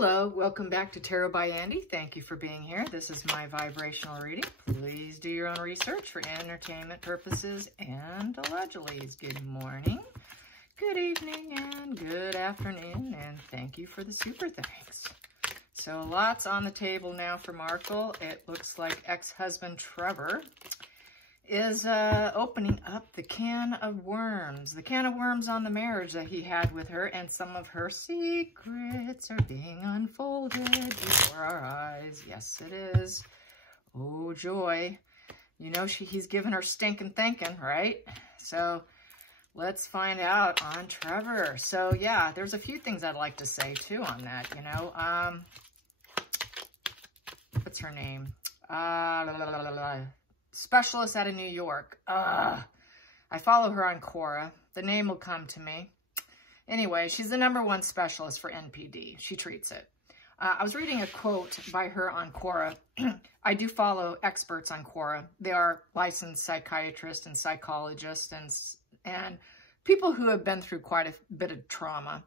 Hello, welcome back to Tarot by Andy. Thank you for being here. This is my vibrational reading. Please do your own research for entertainment purposes and allegedly. Good morning, good evening, and good afternoon, and thank you for the super thanks. So lots on the table now for Markle. It looks like ex-husband Trevor is opening up the can of worms on the marriage that he had with her, and some of her secrets are being unfolded before our eyes. Yes, it is. Oh, joy. You know, he's given her stinking thinking, right? So let's find out on Trevor. So yeah, there's a few things I'd like to say too on that, you know. What's her name? Specialist out of New York. I follow her on Quora. The name will come to me. Anyway, she's the #1 specialist for NPD. She treats it. I was reading a quote by her on Quora. I do follow experts on Quora. They are licensed psychiatrists and psychologists and people who have been through quite a bit of trauma.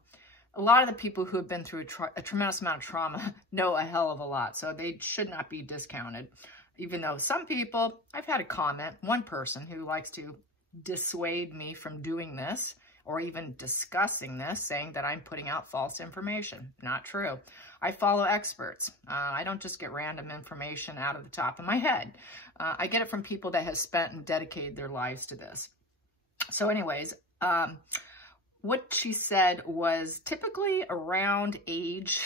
A lot of the people who have been through a tremendous amount of trauma know a hell of a lot, so they should not be discounted. Even though some people, I've had a comment, one person who likes to dissuade me from doing this or even discussing this, saying that I'm putting out false information. Not true. I follow experts. I don't just get random information out of the top of my head. I get it from people that have spent and dedicated their lives to this. So anyways, what she said was typically around age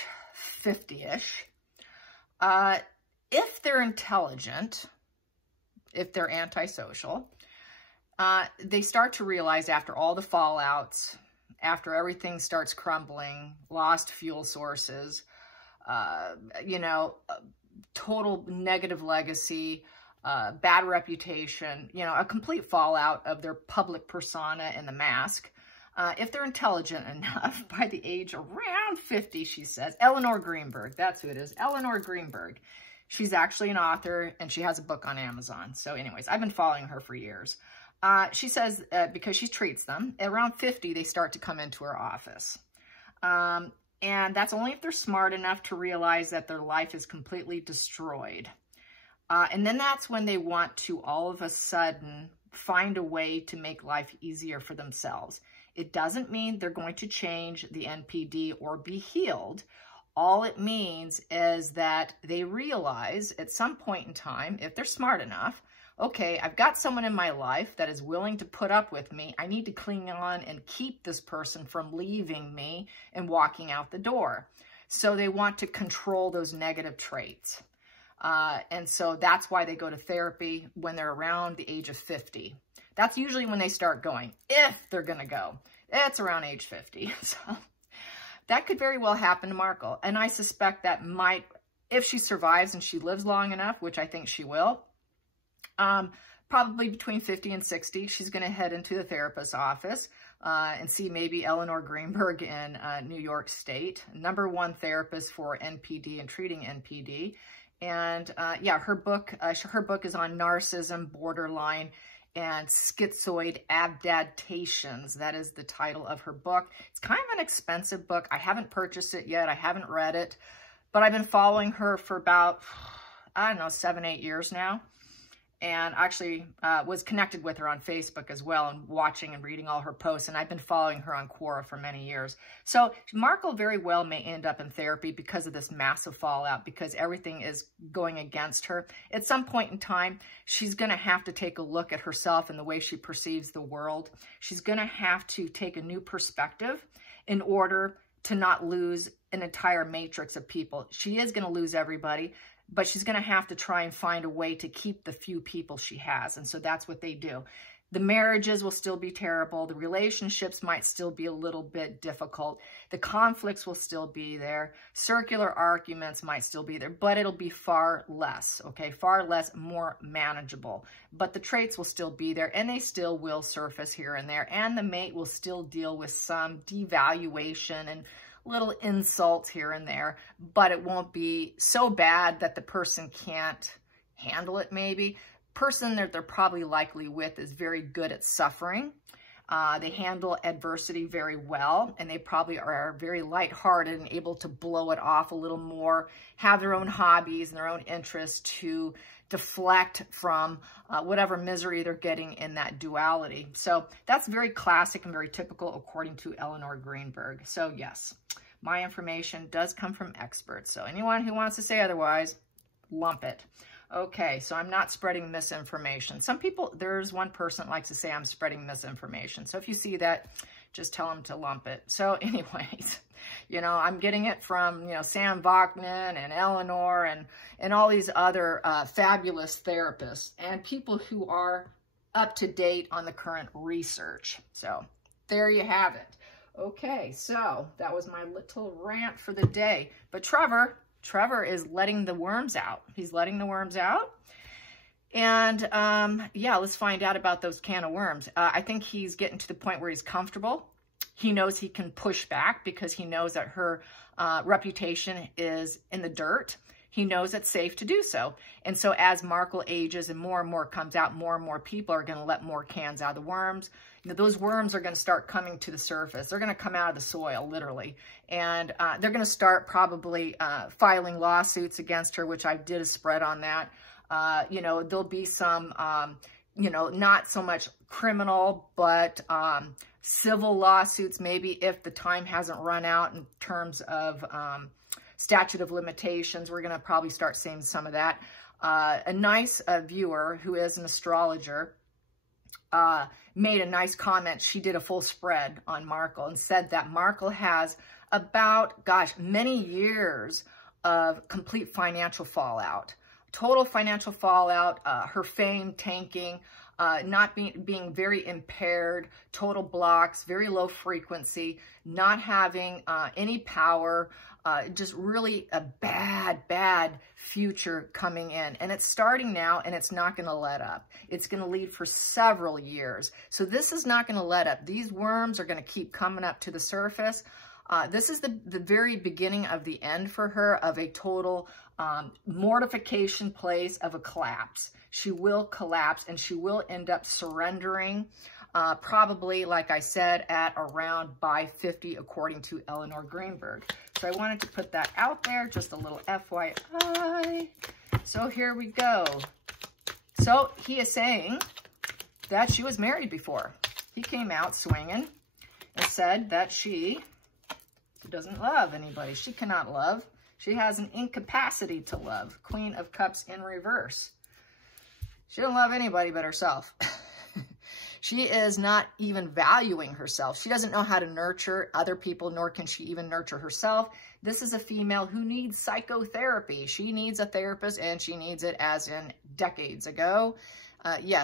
50-ish. If they're intelligent, if they're antisocial, they start to realize after all the fallouts, after everything starts crumbling, lost fuel sources, you know, total negative legacy, bad reputation, you know, a complete fallout of their public persona and the mask. If they're intelligent enough, by the age around 50, she says, Eleanor Greenberg, that's who it is, Eleanor Greenberg. She's actually an author, and she has a book on Amazon. So anyways, I've been following her for years. She says, because she treats them, around 50, they start to come into her office. And that's only if they're smart enough to realize that their life is completely destroyed. And then that's when they want to all of a sudden find a way to make life easier for themselves. It doesn't mean they're going to change the NPD or be healed. All it means is that they realize at some point in time, if they're smart enough, okay, I've got someone in my life that is willing to put up with me. I need to cling on and keep this person from leaving me and walking out the door. So they want to control those negative traits. And so that's why they go to therapy when they're around the age of 50. That's usually when they start going, if they're going to go. It's around age 50. So that could very well happen to Markle. And I suspect that might, if she survives and she lives long enough, which I think she will, probably between 50 and 60, she's going to head into the therapist's office and see maybe Eleanor Greenberg in New York State, #1 therapist for NPD and treating NPD. And yeah, her book is on narcissism, borderline, and schizoid adaptations. That is the title of her book. It's kind of an expensive book. I haven't purchased it yet. I haven't read it, but I've been following her for about, I don't know, 7, 8 years now. And actually was connected with her on Facebook as well and watching and reading all her posts. And I've been following her on Quora for many years. So Markle very well may end up in therapy because of this massive fallout, because everything is going against her. At some point in time, she's going to have to take a look at herself and the way she perceives the world. She's going to have to take a new perspective in order to not lose an entire matrix of people. She is going to lose everybody, but she's going to have to try and find a way to keep the few people she has. And so that's what they do. The marriages will still be terrible. The relationships might still be a little bit difficult. The conflicts will still be there. Circular arguments might still be there, but it'll be far less, okay? Far less, more manageable. But the traits will still be there, and they still will surface here and there. And the mate will still deal with some devaluation and little insults here and there, but it won't be so bad that the person can't handle it maybe. Person that they're probably likely with is very good at suffering. They handle adversity very well, and they probably are very lighthearted and able to blow it off a little more, have their own hobbies and their own interests to deflect from whatever misery they're getting in that duality. So that's very classic and very typical according to Eleanor Greenberg. So yes, my information does come from experts. So anyone who wants to say otherwise, lump it. Okay, so I'm not spreading misinformation. Some people, there's one person that likes to say I'm spreading misinformation. So if you see that, just tell them to lump it. So anyways, you know, I'm getting it from, you know, Sam Bachman and Eleanor and all these other fabulous therapists and people who are up to date on the current research. So there you have it. Okay, so that was my little rant for the day. But Trevor is letting the worms out. He's letting the worms out. And yeah, let's find out about those can of worms. I think he's getting to the point where he's comfortable. He knows he can push back because he knows that her reputation is in the dirt. He knows it's safe to do so. And so as Markle ages and more comes out, more and more people are going to let more cans out of the worms. You know, those worms are going to start coming to the surface. They're going to come out of the soil, literally. And they're going to start probably filing lawsuits against her, which I did a spread on that. You know, there'll be some, you know, not so much criminal, but civil lawsuits, maybe if the time hasn't run out in terms of statute of limitations. We're going to probably start seeing some of that. A nice viewer who is an astrologer made a nice comment. She did a full spread on Markle and said that Markle has about, gosh, many years of complete financial fallout. Total financial fallout, her fame tanking, not being very impaired, total blocks, very low frequency, not having any power, just really a bad future coming in. And it's starting now, and it's not going to let up. It's going to lead for several years. So this is not going to let up. These worms are going to keep coming up to the surface. This is the very beginning of the end for her, of a total mortification place of a collapse. She will collapse, and she will end up surrendering, probably, like I said, at around by 50, according to Eleanor Greenberg. So I wanted to put that out there, just a little FYI. So here we go. So he is saying that she was married before. He came out swinging and said that she doesn't love anybody. She cannot love. She has an incapacity to love. Queen of Cups in reverse. She doesn't love anybody but herself. She is not even valuing herself. She doesn't know how to nurture other people, nor can she even nurture herself. This is a female who needs psychotherapy. She needs a therapist, and she needs it as in decades ago.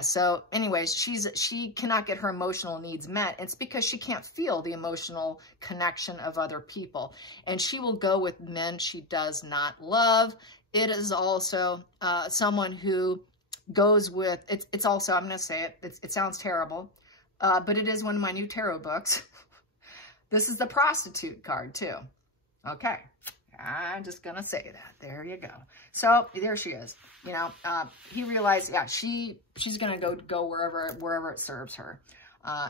So anyways, she cannot get her emotional needs met. It's because she can't feel the emotional connection of other people. And she will go with men she does not love. It is also someone who goes with, it's also, I'm going to say it, it sounds terrible, but it is one of my new tarot books. This is the prostitute card too. Okay. I'm just going to say that. There you go. So there she is. You know, he realized, yeah, she's going to go wherever it serves her.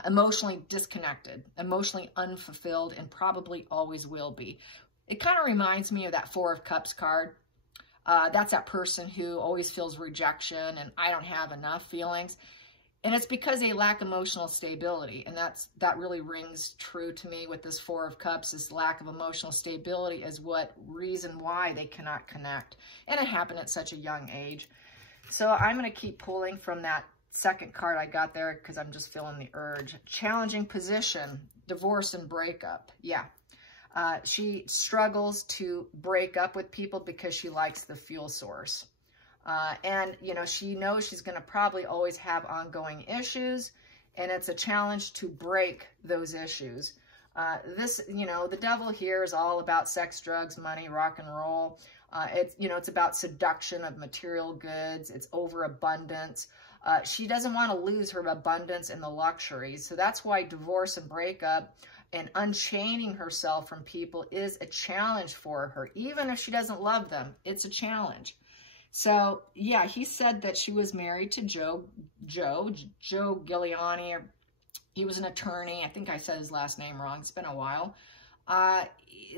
Emotionally disconnected, emotionally unfulfilled, and probably always will be. It kind of reminds me of that Four of Cups card. That's that person who always feels rejection and I don't have enough feelings. And it's because they lack emotional stability. And that really rings true to me with this Four of Cups. This lack of emotional stability is what reason why they cannot connect. And it happened at such a young age. So I'm going to keep pulling from that second card I got there because I'm just feeling the urge. Challenging position, divorce and breakup. Yeah. She struggles to break up with people because she likes the fuel source. And, you know, she knows she's going to probably always have ongoing issues, and it's a challenge to break those issues. You know, the devil here is all about sex, drugs, money, rock and roll. It's about seduction of material goods. It's overabundance. She doesn't want to lose her abundance and the luxuries. So that's why divorce and breakup and unchaining herself from people is a challenge for her. Even if she doesn't love them, it's a challenge. So, yeah, he said that she was married to Joe Giuliani, He was an attorney. I think I said his last name wrong. It's been a while.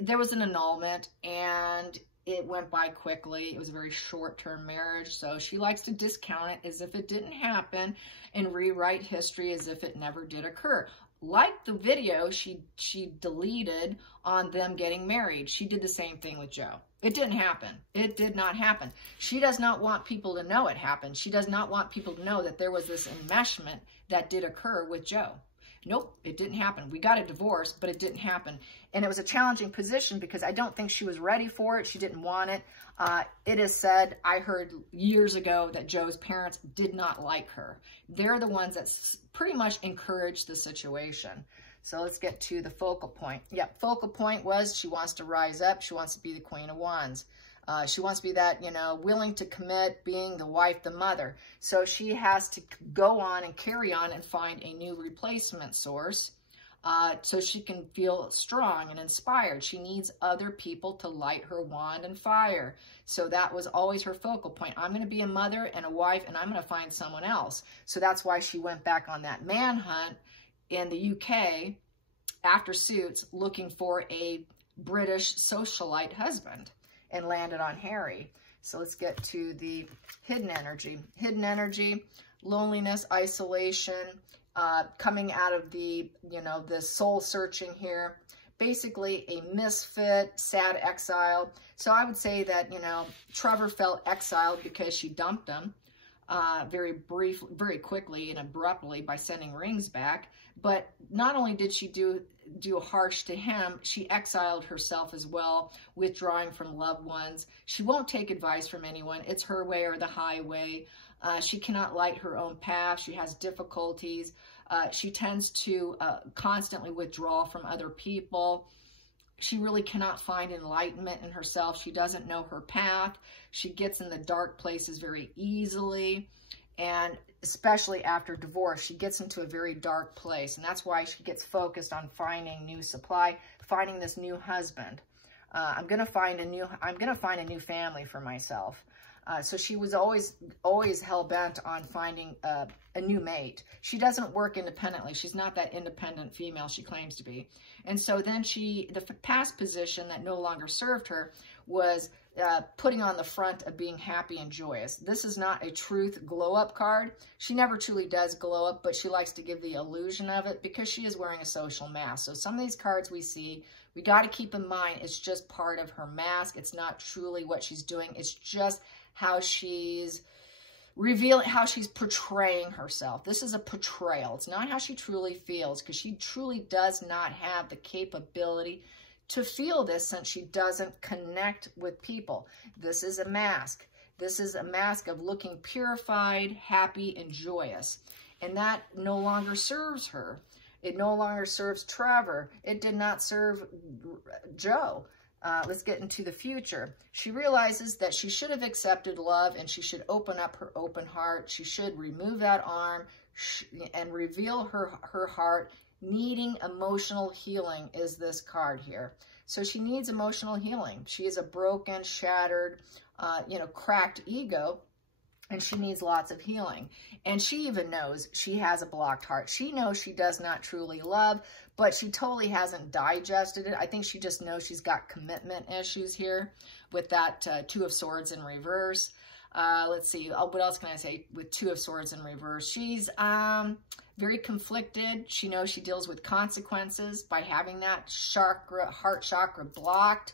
There was an annulment, and it went by quickly. It was a very short-term marriage, so she likes to discount it as if it didn't happen and rewrite history as if it never did occur. Like the video she deleted on them getting married, she did the same thing with Joe. It didn't happen. It did not happen. She does not want people to know it happened. She does not want people to know that there was this enmeshment that did occur with Joe. Nope, it didn't happen. We got a divorce, but it didn't happen. And it was a challenging position because I don't think she was ready for it. She didn't want it. It is said, I heard years ago, that Joe's parents did not like her. They're the ones that pretty much encouraged the situation. So let's get to the focal point. Yep, focal point was she wants to rise up. She wants to be the Queen of Wands. She wants to be that, you know, willing to commit, being the wife, the mother. So she has to go on and carry on and find a new replacement source so she can feel strong and inspired. She needs other people to light her wand and fire. So that was always her focal point. I'm going to be a mother and a wife, and I'm going to find someone else. So that's why she went back on that manhunt in the UK after Suits, looking for a British socialite husband, and landed on Harry. So let's get to the hidden energy. Hidden energy, loneliness, isolation, coming out of the, you know, the soul searching here. Basically a misfit, sad exile. So I would say that, you know, Trevor felt exiled because she dumped him very quickly and abruptly by sending rings back. But not only did she do harsh to him, she exiled herself as well, withdrawing from loved ones. She won't take advice from anyone. It's her way or the highway. She cannot light her own path. She has difficulties. She tends to constantly withdraw from other people. She really cannot find enlightenment in herself. She doesn't know her path. She gets in the dark places very easily. And especially after divorce, she gets into a very dark place. And that's why she gets focused on finding new supply, finding this new husband. I'm going to find a new family for myself. So she was always hell-bent on finding a new mate. She doesn't work independently. She's not that independent female she claims to be. And so then the past position that no longer served her was putting on the front of being happy and joyous. This is not a truth glow-up card. She never truly does glow up, but she likes to give the illusion of it because she is wearing a social mask. So some of these cards we see, we got to keep in mind it's just part of her mask. It's not truly what she's doing. It's just how she's revealing, how she's portraying herself. This is a portrayal. It's not how she truly feels, because she truly does not have the capability to feel this since she doesn't connect with people. This is a mask. This is a mask of looking purified, happy, and joyous. And that no longer serves her. It no longer serves Trevor. It did not serve Joe. Let's get into the future. She realizes that she should have accepted love and she should open up her open heart. She should remove that arm and reveal her heart. Needing emotional healing is this card here. So she needs emotional healing. She is a broken, shattered, cracked ego, and she needs lots of healing. And she even knows she has a blocked heart. She knows she does not truly love, but she totally hasn't digested it. I think she just knows she's got commitment issues here with that Two of Swords in reverse. Let's see, what else can I say with Two of Swords in reverse? She's very conflicted. She knows she deals with consequences by having that heart chakra blocked.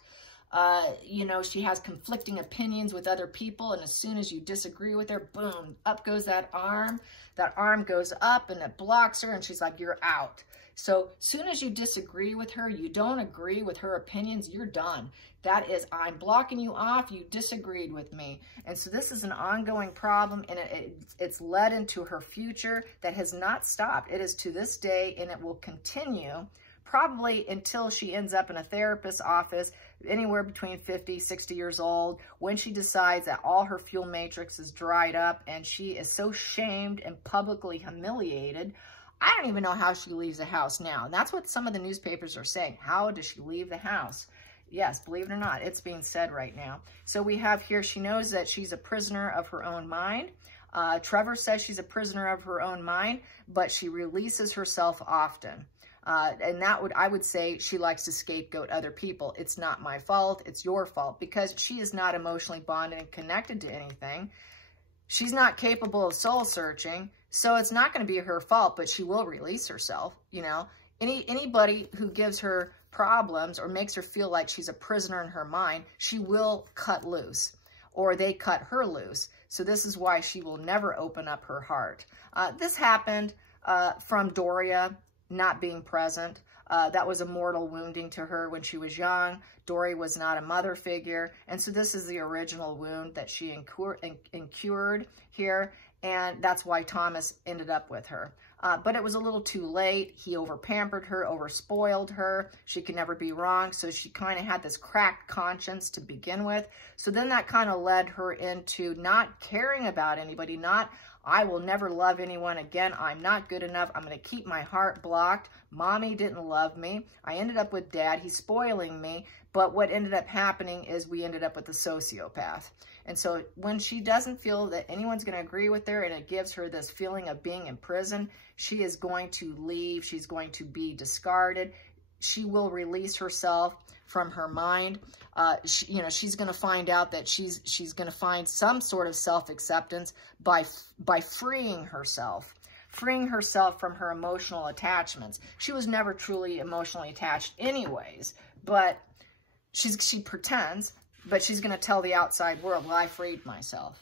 She has conflicting opinions with other people, and as soon as you disagree with her, boom, up goes that arm. That arm goes up and it blocks her, and she's like, you're out. So soon as you disagree with her, you don't agree with her opinions, you're done. That is, I'm blocking you off, you disagreed with me. And so this is an ongoing problem, and it's led into her future that has not stopped. It is to this day, and it will continue probably until she ends up in a therapist's office, anywhere between 50, 60 years old, when she decides that all her fuel matrix is dried up and she is so shamed and publicly humiliated. I don't even know how she leaves the house now. And that's what some of the newspapers are saying. How does she leave the house? Yes, believe it or not, it's being said right now. So we have here, she knows that she's a prisoner of her own mind. Trevor says she's a prisoner of her own mind, but she releases herself often. And I would say she likes to scapegoat other people. It's not my fault, it's your fault, because she is not emotionally bonded and connected to anything. She's not capable of soul searching, so it's not going to be her fault, but she will release herself, you know. Anybody who gives her problems or makes her feel like she's a prisoner in her mind, she will cut loose, or they cut her loose. So this is why she will never open up her heart. This happened from Doria not being present. That was a mortal wounding to her when she was young. Dory was not a mother figure. And so this is the original wound that she incurred here. And that's why Thomas ended up with her. But it was a little too late. He over-pampered her, over-spoiled her. She could never be wrong. So she kind of had this cracked conscience to begin with. So then that kind of led her into not caring about anybody, I will never love anyone again. I'm not good enough. I'm going to keep my heart blocked. Mommy didn't love me. I ended up with Dad. He's spoiling me. But what ended up happening is we ended up with a sociopath. And so when she doesn't feel that anyone's going to agree with her and it gives her this feeling of being in prison, she is going to leave. She's going to be discarded. She will release herself from her mind. She's going to find out that she's going to find some sort of self-acceptance by freeing herself from her emotional attachments. She was never truly emotionally attached anyways, but she pretends, but she's going to tell the outside world, well, I freed myself.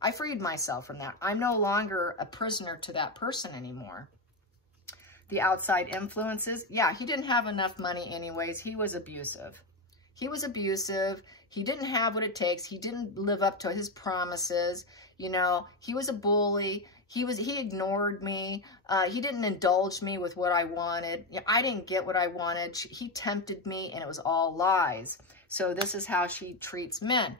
I freed myself from that. I'm no longer a prisoner to that person anymore. The outside influences, yeah, he didn't have enough money anyways. He was abusive. He was abusive. He didn't have what it takes. He didn't live up to his promises. You know, he was a bully. He ignored me. He didn't indulge me with what I wanted. I didn't get what I wanted. He tempted me, and it was all lies. So this is how she treats men.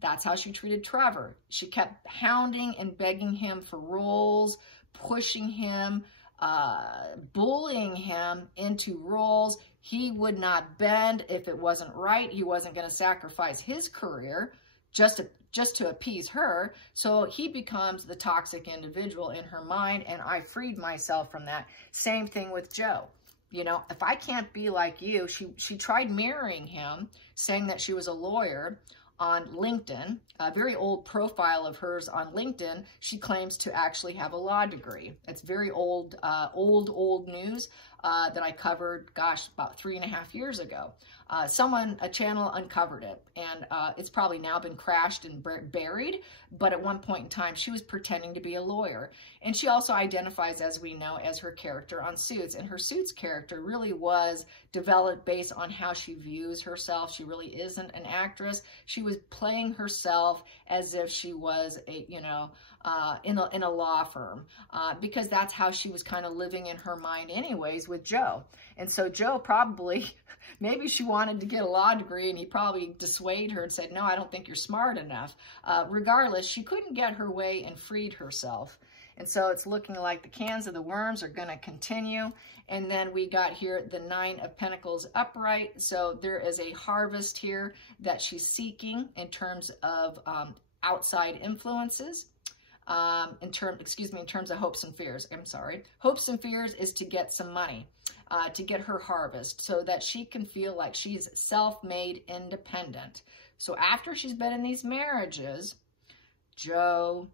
That's how she treated Trevor. She kept hounding and begging him for roles, pushing him, bullying him into roles. He would not bend if it wasn't right. He wasn't going to sacrifice his career just to appease her. So he becomes the toxic individual in her mind, and I freed myself from that. Same thing with Joe. You know, if I can't be like you, she tried mirroring him, saying that she was a lawyer on LinkedIn, a very old profile of hers on LinkedIn. She claims to actually have a law degree. It's very old, old news that I covered, gosh, about 3.5 years ago. A channel uncovered it, and it's probably now been crashed and buried, but at one point in time, she was pretending to be a lawyer. And she also identifies, as we know, as her character on Suits, and her Suits character really was developed based on how she views herself. She really isn't an actress. She was playing herself as if she was a, in a law firm, because that's how she was kind of living in her mind anyways with Joe. And so Joe probably, maybe she wanted to get a law degree, and he probably dissuaded her and said, no, I don't think you're smart enough. Regardless, she couldn't get her way and freed herself. And so it's looking like the cans of the worms are going to continue. And then we got here the 9 of Pentacles upright. So there is a harvest here that she's seeking in terms of outside influences. In terms of hopes and fears. I'm sorry. Hopes and fears is to get some money, to get her harvest so that she can feel like she's self-made independent. So after she's been in these marriages, Joe,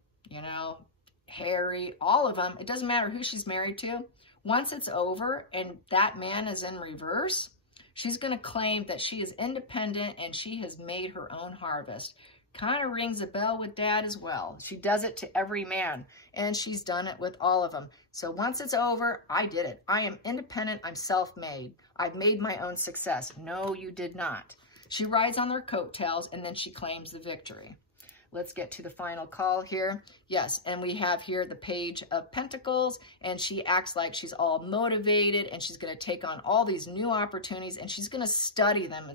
Harry, all of them, it doesn't matter who she's married to. Once it's over and that man is in reverse, she's going to claim that she is independent and she has made her own harvest. Kind of rings a bell with Dad as well. She does it to every man, and she's done it with all of them. So once it's over, I did it. I am independent. I'm self-made. I've made my own success. No, you did not. She rides on their coattails, and then she claims the victory. Let's get to the final call here. Yes, and we have here the Page of Pentacles, and she acts like she's all motivated, and she's going to take on all these new opportunities, and she's going to study them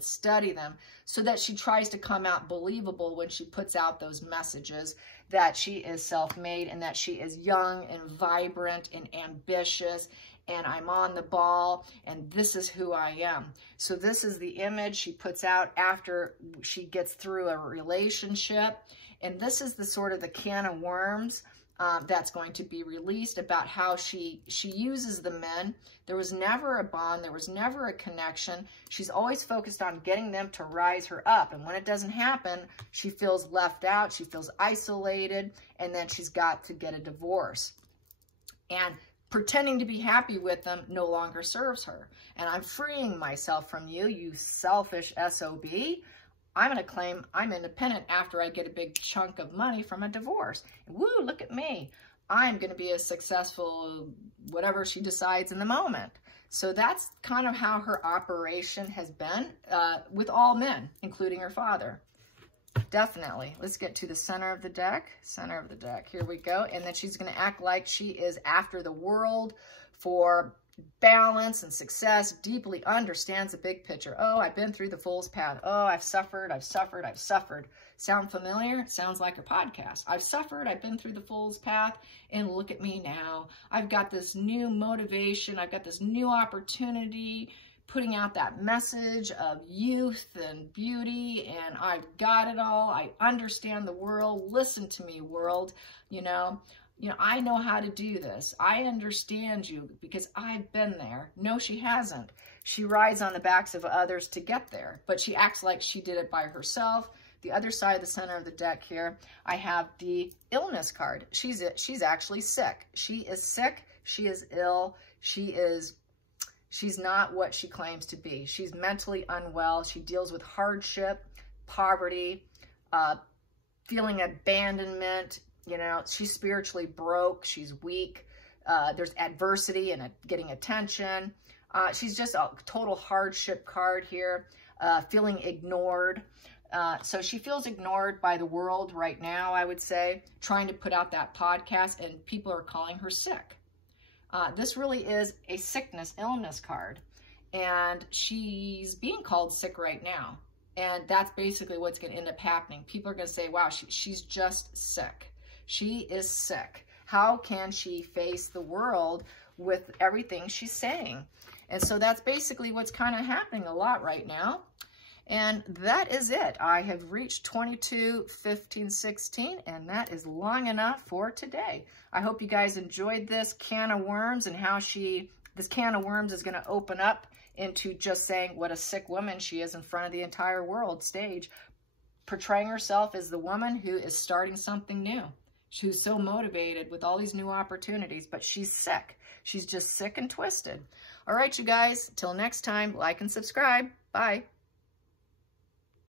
so that she tries to come out believable when she puts out those messages that she is self-made and that she is young and vibrant and ambitious and I'm on the ball, and this is who I am. So this is the image she puts out after she gets through a relationship. And this is the sort of the can of worms that's going to be released about how she uses the men. There was never a bond. There was never a connection. She's always focused on getting them to rise her up. And when it doesn't happen, she feels left out. She feels isolated. And then she's got to get a divorce. And pretending to be happy with them no longer serves her. And I'm freeing myself from you, you selfish SOB. I'm going to claim I'm independent after I get a big chunk of money from a divorce. Woo, look at me. I'm going to be a successful whatever she decides in the moment. So that's kind of how her operation has been with all men, including her father. Definitely. Let's get to the center of the deck. Center of the deck. Here we go. And then she's going to act like she is after the world for balance and success, deeply understands the big picture. Oh, I've been through the fool's path. Oh, I've suffered, I've suffered, I've suffered. Sound familiar? It sounds like a podcast. I've suffered, I've been through the fool's path, and look at me now. I've got this new motivation. I've got this new opportunity, putting out that message of youth and beauty, and I've got it all. I understand the world. Listen to me, world. You know, I know how to do this. I understand you because I've been there. No, she hasn't. She rides on the backs of others to get there, but she acts like she did it by herself. The other side of the center of the deck here, I have the illness card. She's actually sick. She is sick. She is ill. She's not what she claims to be. She's mentally unwell. She deals with hardship, poverty, feeling abandonment. You know, she's spiritually broke. She's weak. There's adversity and getting attention. She's just a total hardship card here, feeling ignored. So she feels ignored by the world right now, I would say, trying to put out that podcast, and people are calling her sick. This really is a sickness, illness card, and she's being called sick right now. And that's basically what's going to end up happening. People are going to say, wow, she's just sick. She is sick. How can she face the world with everything she's saying? And so that's basically what's kind of happening a lot right now. And that is it. I have reached 22, 15, 16, and that is long enough for today. I hope you guys enjoyed this can of worms and how this can of worms is going to open up into just saying what a sick woman she is in front of the entire world stage, portraying herself as the woman who is starting something new. Who's so motivated with all these new opportunities, but she's sick. She's just sick and twisted. All right, you guys, till next time, like and subscribe. Bye.